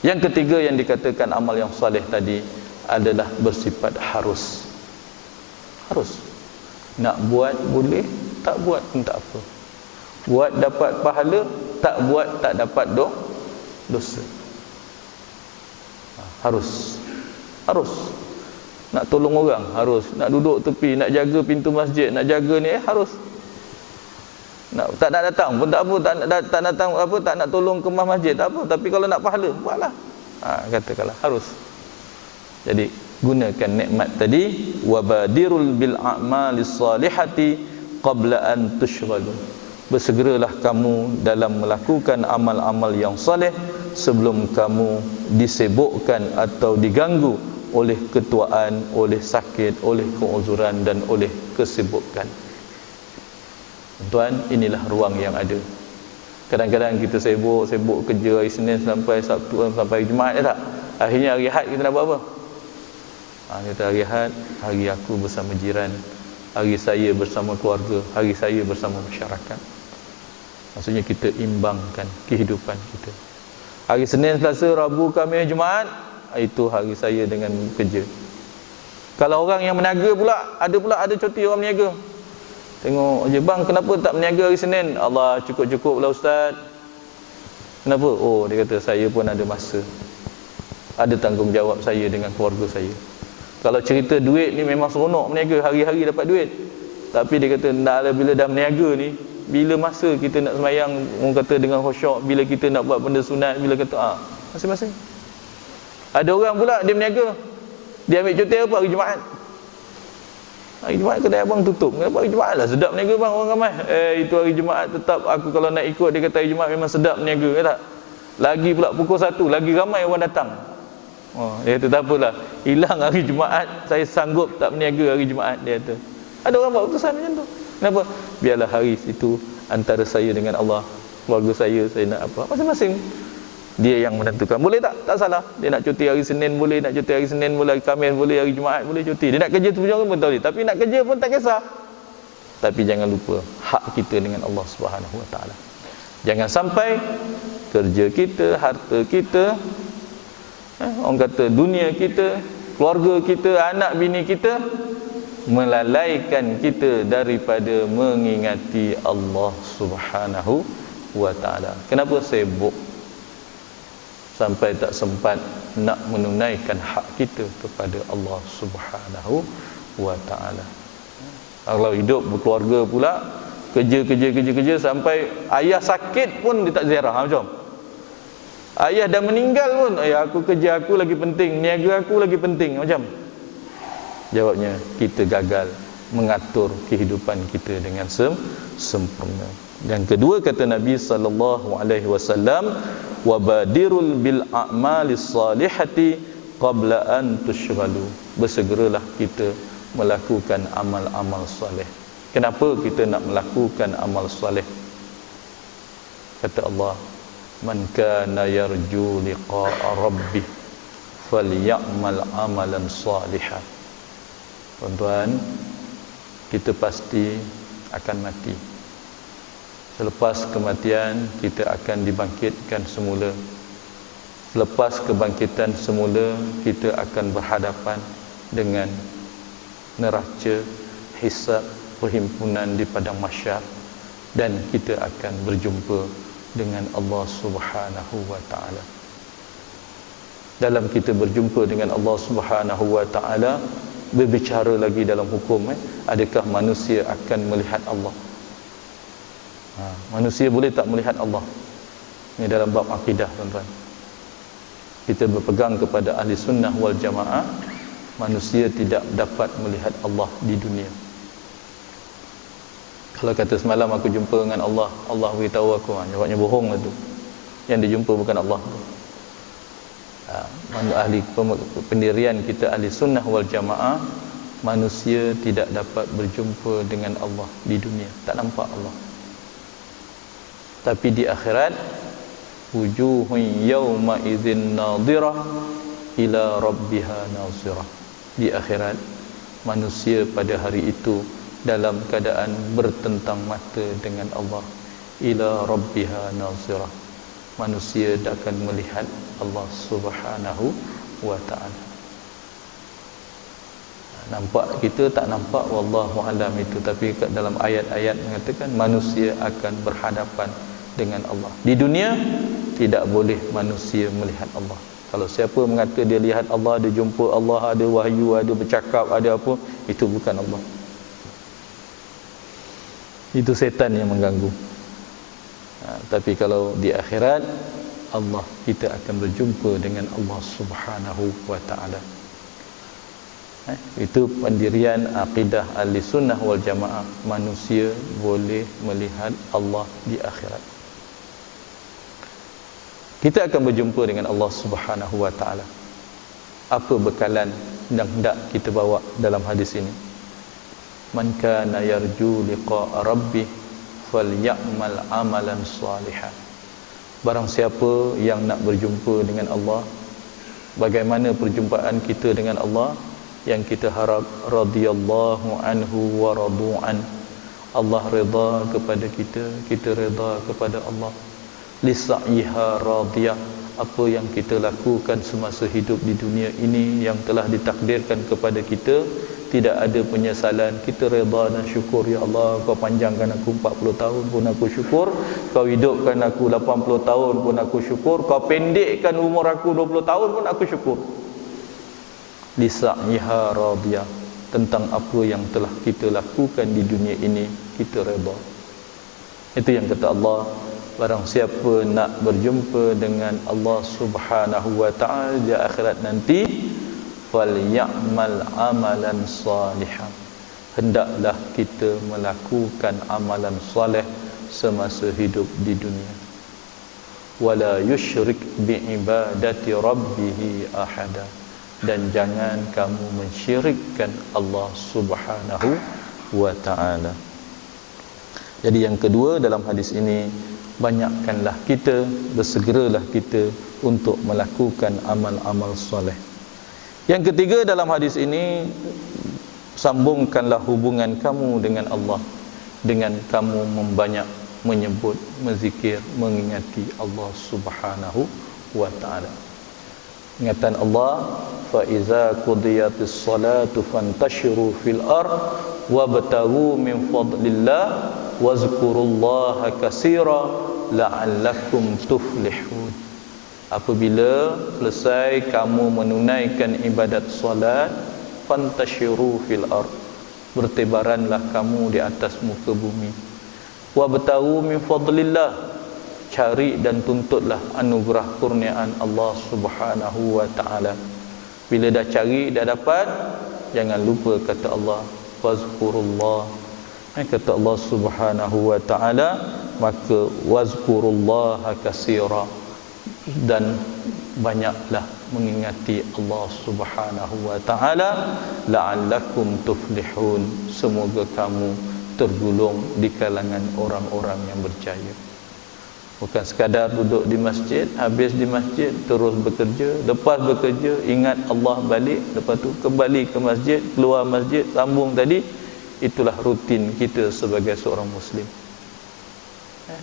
Yang ketiga yang dikatakan amal yang saleh tadi adalah bersifat harus. Harus. Nak buat boleh, tak buat pun tak apa. Buat dapat pahala, tak buat tak dapat dosa. Harus. Harus. Nak tolong orang harus, nak duduk tepi, nak jaga pintu masjid, nak jaga ni harus. Tak nak datang pun tak apa, tak datang apa, tak nak tolong kemas masjid tak apa, tapi kalau nak pahala buatlah. Katakanlah harus. Jadi gunakan nikmat tadi, wabadirul bil a'malis salihati qabla an tushghalu. Bersegeralah kamu dalam melakukan amal-amal yang saleh sebelum kamu disibukkan atau diganggu oleh ketuaan, oleh sakit, oleh keuzuran dan oleh kesibukan. Tuan, inilah ruang yang ada. Kadang-kadang kita sibuk kerja hari Senin sampai Sabtu sampai Jumaat, tak? Akhirnya hari Ahad kita nak buat apa? Kita hari Ahad, hari aku bersama jiran, hari saya bersama keluarga, hari saya bersama masyarakat. Maksudnya kita imbangkan kehidupan kita. Hari Senin, Selasa, Rabu, Khamis, Jumaat, itu hari saya dengan kerja. Kalau orang yang meniaga pula ada cuti orang meniaga. Tengok je, bang kenapa tak meniaga hari Senin? Allah, cukup-cukup lah ustaz. Kenapa? Oh, dia kata saya pun ada masa, ada tanggungjawab saya dengan keluarga saya. Kalau cerita duit ni memang seronok meniaga, hari-hari dapat duit. Tapi dia kata nak bila dah meniaga ni, bila masa kita nak semayang, orang kata dengan khusyuk, bila kita nak buat benda sunat, bila kata masing-masing. Ada orang pula dia meniaga, dia ambil cuti apa? Hari Jumaat. Hari Jumaat kedai abang tutup. Kenapa hari Jumaat lah? Sedap meniaga bang, orang ramai. Itu hari Jumaat tetap aku kalau nak ikut, dia kata hari Jumaat memang sedap meniaga, tak? Lagi pula pukul 1, lagi ramai orang datang. Dia kata tak apalah, hilang hari Jumaat, saya sanggup tak meniaga hari Jumaat, dia kata. Ada orang buat keputusan macam tu. Kenapa? Biarlah hari itu antara saya dengan Allah, keluarga saya nak apa, masing-masing dia yang menentukan. Boleh tak? Tak salah. Dia nak cuti hari Senin boleh, nak cuti hari Senin boleh, hari Khamis boleh, hari Jumaat boleh cuti. Dia nak kerja 7 hari pun tak boleh. Tapi nak kerja pun tak kisah. Tapi jangan lupa hak kita dengan Allah Subhanahu Wa Taala. Jangan sampai kerja kita, harta kita, orang kata dunia kita, keluarga kita, anak bini kita melalaikan kita daripada mengingati Allah Subhanahu Wa Taala. Kenapa sibuk sampai tak sempat nak menunaikan hak kita kepada Allah Subhanahu Wa Taala? Kalau hidup berkeluarga pula, kerja sampai ayah sakit pun dia tak ziarah. Macam ayah dah meninggal pun, aku kerja aku lagi penting, niaga aku lagi penting. Macam jawabnya, kita gagal mengatur kehidupan kita dengan sempurna. Yang kedua, kata Nabi sallallahu alaihi wasallam, wabadirul bil a'malis salihati qabla an tushghalu. Bersegeralah kita melakukan amal-amal soleh. Kenapa kita nak melakukan amal soleh? Kata Allah, man kana yarju liqa'a rabbih falyamal amalan salihan. Tuan-tuan, kita pasti akan mati. Selepas kematian kita akan dibangkitkan semula. Selepas kebangkitan semula kita akan berhadapan dengan neraca hisab perhimpunan di padang mahsyar, dan kita akan berjumpa dengan Allah Subhanahu Wa Taala. Dalam kita berjumpa dengan Allah Subhanahu Wa Taala, berbicara lagi dalam hukum, adakah manusia akan melihat Allah? Manusia boleh tak melihat Allah? Ini dalam bab akidah, tuan-tuan. Kita berpegang kepada ahli sunnah wal jamaah, manusia tidak dapat melihat Allah di dunia. Kalau kata semalam aku jumpa dengan Allah, Allah beritahu aku, jawabnya bohong lah tu. Yang dijumpa bukan Allah tu. Ahli pendirian kita ahli sunnah wal jamaah, manusia tidak dapat berjumpa dengan Allah di dunia, tak nampak Allah. Tapi di akhirat, wujuhun yawma idzin nadhirah ila rabbiha nazirah. Di akhirat, manusia pada hari itu dalam keadaan bertentang mata dengan Allah. Ila rabbiha nazirah. Manusia akan melihat Allah Subhanahu Wa Taala. Nampak kita tak nampak, wallahu alam itu, tapi dalam ayat-ayat mengatakan manusia akan berhadapan dengan Allah. Di dunia tidak boleh manusia melihat Allah. Kalau siapa mengata dia lihat Allah, dia jumpa Allah, ada wahyu, ada bercakap, ada apa, itu bukan Allah. Itu setan yang mengganggu. Tapi kalau di akhirat, Allah, kita akan berjumpa dengan Allah Subhanahu Wa Taala. Itu pendirian akidah ahli sunnah wal jamaah, manusia boleh melihat Allah di akhirat. Kita akan berjumpa dengan Allah Subhanahu Wa Taala. Apa bekalan yang hendak kita bawa dalam hadis ini? Man kana yarju liqa'a rabbih falyamal amalan salihan. Barang siapa yang nak berjumpa dengan Allah, bagaimana perjumpaan kita dengan Allah? Yang kita harap radhiyallahu anhu wa radu'an. Allah redha kepada kita, kita redha kepada Allah. Lisaiha radiyah, apa yang kita lakukan semasa hidup di dunia ini yang telah ditakdirkan kepada kita, tidak ada penyesalan, kita redha dan syukur. Ya Allah, kau panjangkan aku 40 tahun pun aku syukur, kau hidupkan aku 80 tahun pun aku syukur, kau pendekkan umur aku 20 tahun pun aku syukur. Lisaiha radiyah, tentang apa yang telah kita lakukan di dunia ini kita redha. Itu yang kata Allah, barang siapa nak berjumpa dengan Allah Subhanahu wa taala di akhirat nanti, falyamal amalan salihan, hendaklah kita melakukan amalan soleh semasa hidup di dunia. Wala yusyrik bi ibadati rabbih ahada, dan jangan kamu mensyirikkan Allah Subhanahu wa taala. Jadi yang kedua dalam hadis ini, banyakkanlah kita, bersegeralah kita untuk melakukan amal-amal soleh. Yang ketiga dalam hadis ini, sambungkanlah hubungan kamu dengan Allah dengan kamu membanyak menyebut, menzikir, mengingati Allah Subhanahu wa taala. Ingatan Allah, fa iza qudiyatis salatu fantashiru fil ard wabtaghu min fadlillah wazkurullaha katsira la'allakum tuflihun. Apabila selesai kamu menunaikan ibadat solat, fantashiru fil ard, bertebaranlah kamu di atas muka bumi. Wabtaghu min fadlillah, cari dan tuntutlah anugerah kurniaan Allah Subhanahu wa taala. Bila dah cari, dah dapat, jangan lupa kata Allah, wazkurullah. Kata Allah Subhanahu wa taala, maka wazkurullaha katsira, dan banyaklah mengingati Allah Subhanahu wa taala, la'allakum tuflihun, semoga kamu tergolong di kalangan orang-orang yang berjaya. Bukan sekadar duduk di masjid, habis di masjid terus bekerja, lepas bekerja ingat Allah balik, lepas tu kembali ke masjid, keluar masjid, sambung tadi. Itulah rutin kita sebagai seorang muslim.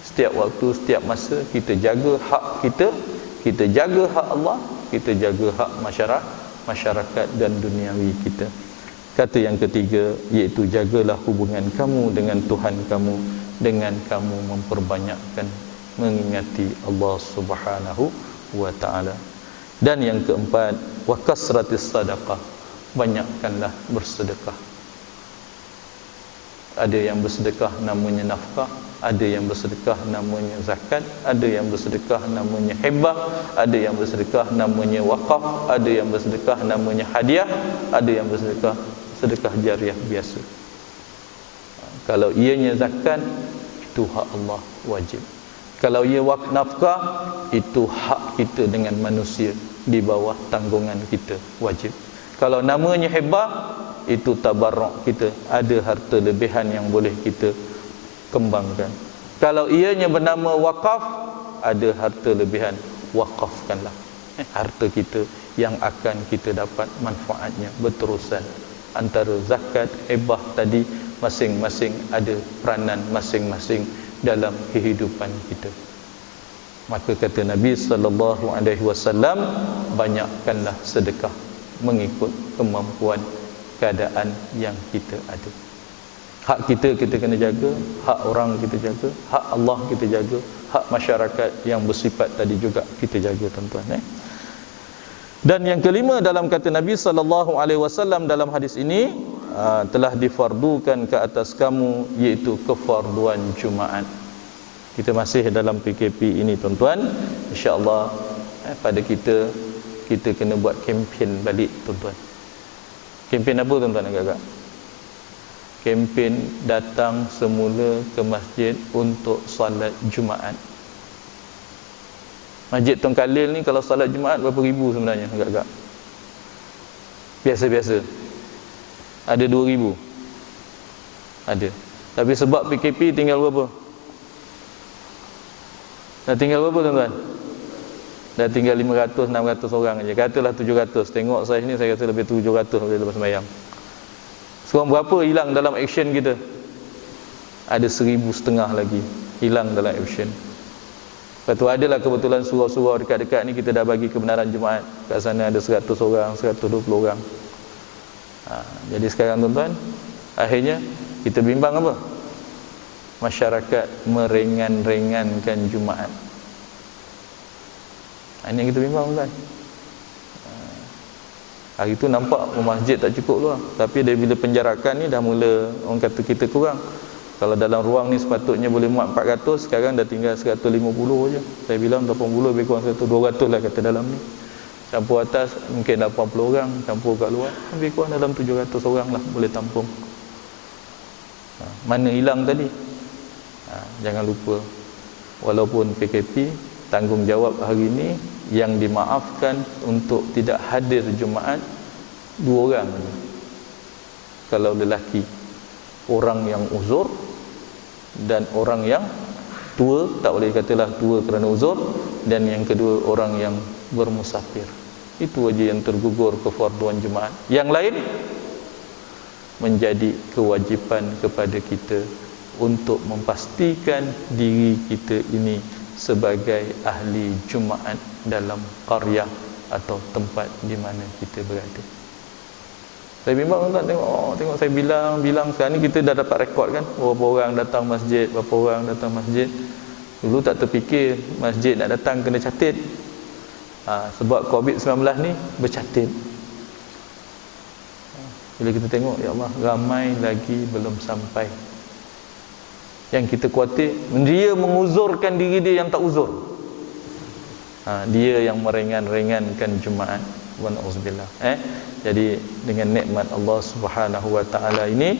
Setiap waktu, setiap masa kita jaga hak kita jaga hak Allah, kita jaga hak masyarakat dan duniawi kita. Kata yang ketiga, iaitu jagalah hubungan kamu dengan Tuhan kamu dengan kamu memperbanyakkan mengingati Allah Subhanahu wa taala. Dan yang keempat, wa kasratis sadaqah, banyakkanlah bersedekah. Ada yang bersedekah namanya nafkah, ada yang bersedekah namanya zakat, ada yang bersedekah namanya hibah, ada yang bersedekah namanya wakaf, ada yang bersedekah namanya hadiah, ada yang bersedekah sedekah jariah biasa. Kalau ianya zakat, itu hak Allah, wajib. Kalau ia nafkah, itu hak kita dengan manusia, di bawah tanggungan kita, wajib. Kalau namanya hibah, itu tabarruk kita, ada harta lebihan yang boleh kita kembangkan. Kalau ianya bernama wakaf, ada harta lebihan, wakafkanlah harta kita yang akan kita dapat manfaatnya berterusan. Antara zakat, hibah tadi, masing-masing ada peranan masing-masing dalam kehidupan kita. Maka kata Nabi sallallahu alaihi wasallam, banyakkanlah sedekah mengikut kemampuan keadaan yang kita ada. Hak kita kena jaga, hak orang kita jaga, hak Allah kita jaga, hak masyarakat yang bersifat tadi juga kita jaga, tuan-tuan. Dan yang kelima dalam kata Nabi sallallahu alaihi wasallam dalam hadis ini, telah difardukan ke atas kamu, iaitu kefarduan Jumaat. Kita masih dalam PKP ini, tuan-tuan. Insya-Allah pada kita kena buat kempen balik, tuan-tuan. Kempen apa, tuan-tuan agak-agak? Kempen datang semula ke masjid untuk salat Jumaat. Masjid Tun Khalil ni kalau salat Jumaat berapa ribu sebenarnya agak-agak? Biasa-biasa. Ada 2,000. Ada. Tapi sebab PKP tinggal berapa? Dah tinggal berapa tuan-tuan? Dah tinggal 500, 600 orang aja. Katalah 700. Tengok saya ni, saya rasa lebih 700 boleh lepas sembahyang. Seorang berapa hilang dalam action kita? Ada 1,500 lagi hilang dalam action. Lepas tu adalah kebetulan surau-surau dekat-dekat ni kita dah bagi kebenaran Jumaat. Kat sana ada 100 orang, 120 orang. Jadi sekarang tuan-tuan, akhirnya kita bimbang apa? Masyarakat meringan-ringankan Jumaat. Ini yang kita bimbang tuan. Hari tu nampak masjid tak cukup tu lah. Tapi dari bila penjarakan ni dah mula orang kata kita kurang. Kalau dalam ruang ni sepatutnya boleh muat 400, sekarang dah tinggal 150 je. Saya bilang 80 lebih kurang 200 lah kata dalam ni. Campur atas mungkin 80 orang, campur kat luar lebih kurang dalam 700 orang lah boleh tampung. Mana hilang tadi? Jangan lupa, walaupun PKP, tanggungjawab hari ini yang dimaafkan untuk tidak hadir Jumaat 2 orang saja. Kalau lelaki, orang yang uzur dan orang yang tua, tak boleh katalah tua kerana uzur, dan yang kedua orang yang bermusafir. Itu aja yang tergugur kefarduan Jumaat. Yang lain menjadi kewajipan kepada kita untuk memastikan diri kita ini sebagai ahli Jumaat dalam qaryah atau tempat di mana kita berada. Saya bimbang tuan, tengok saya bilang sekarang ni kita dah dapat rekod kan, berapa orang datang masjid, berapa orang datang masjid. Dulu tak terfikir masjid nak datang kena catat. Sebab COVID-19 ni bercatat. Bila kita tengok, ya Allah, ramai lagi belum sampai. Yang kita khawatir, dia menguzurkan diri dia yang tak uzur. Dia yang meringan-ringankan Jumaat. Wa na'udzubillah. Jadi dengan nikmat Allah Subhanahu wa taala ini,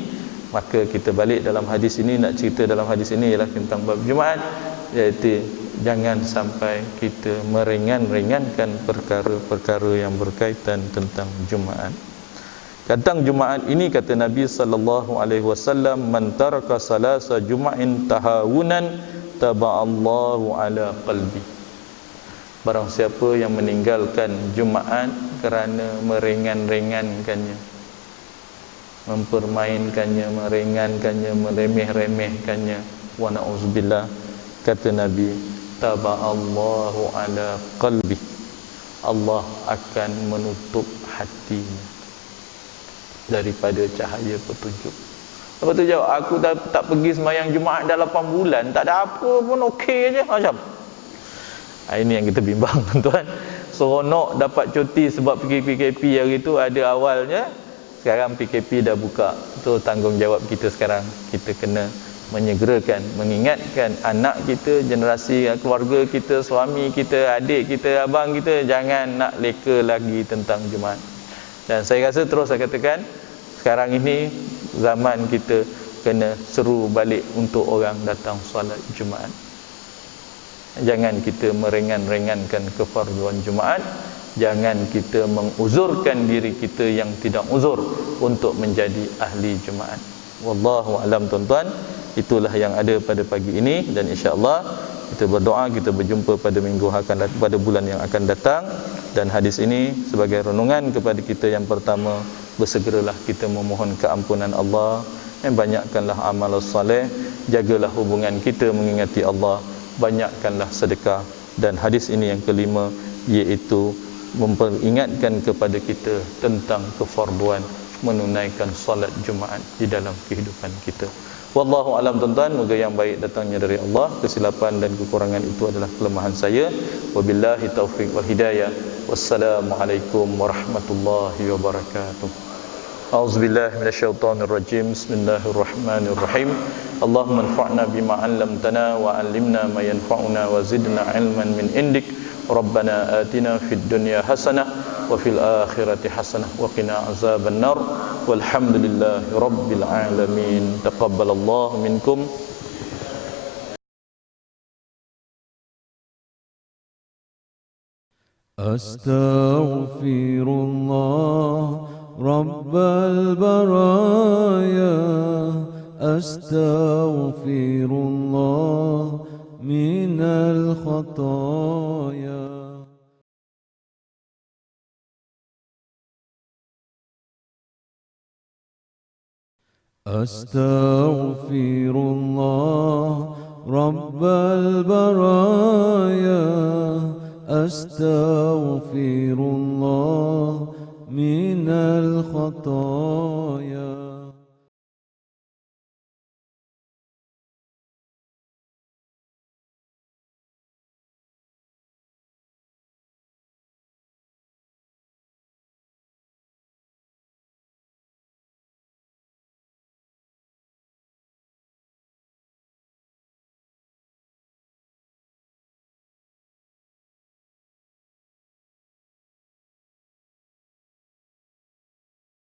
maka kita balik dalam hadis ini, nak cerita dalam hadis ini ialah tentang bab Jumaat, iaitu jangan sampai kita meringan-ringankan perkara-perkara yang berkaitan tentang Jumaat. Tentang Jumaat ini kata Nabi sallallahu alaihi wasallam, man taraka salasa juma'in tahawunan taba'allahu ala qalbi. Barang siapa yang meninggalkan Jumaat kerana meringan-ringankannya, mempermainkannya, meringankannya, meremeh-remehkannya, wa na'udzubillah, kata Nabi, taba'allahu ala qalbi, Allah akan menutup hatinya daripada cahaya petunjuk. Lepas tu jawab, aku dah tak pergi sembahyang Jumaat dah 8 bulan, tak ada apa pun, okey je macam. Ini yang kita bimbang tuan-tuan. Seronok dapat cuti sebab PKP hari tu ada awalnya. Sekarang PKP dah buka. Itu tanggungjawab kita sekarang. Kita kena menyegerakan, mengingatkan anak kita, generasi keluarga kita, suami kita, adik kita, abang kita, jangan nak leka lagi tentang Jumaat. Dan saya rasa terus saya katakan, sekarang ini zaman kita kena seru balik untuk orang datang solat Jumaat. Jangan kita meringan-ringankan kefarduan Jumaat. Jangan kita menguzurkan diri kita yang tidak uzur untuk menjadi ahli Jumaat. Wallahu alam tuan-tuan. Itulah yang ada pada pagi ini, dan insya-Allah kita berdoa kita berjumpa pada minggu akan datang, pada bulan yang akan datang. Dan hadis ini sebagai renungan kepada kita yang pertama, bersegeralah kita memohon keampunan Allah, dan banyakkanlah amal soleh, jagalah hubungan kita mengingati Allah, banyakkanlah sedekah. Dan hadis ini yang kelima, iaitu memperingatkan kepada kita tentang kefarduan menunaikan solat Jumaat di dalam kehidupan kita. Wallahu alam tuan-tuan, moga yang baik datangnya dari Allah, kesilapan dan kekurangan itu adalah kelemahan saya. Wabillahi taufiq wal hidayah. Wassalamualaikum warahmatullahi wabarakatuh. A'udzubillahi minasyaitonir rajim. Bismillahirrahmanirrahim. Allahumma anfa'na bima 'allamtana wa 'allimna ma yanfa'una wa zidna 'ilman min indik. Rabbana atina fid dunya hasanah wa fil akhirati hasanah wa qina azaban nar. Walhamdulillahi rabbil alamin. Taqabbalallahu minkum. Astaghfirullah Rabbal baraya, astaghfirullah من الخطايا. أستغفر الله رب البرايا، أستغفر الله من الخطايا.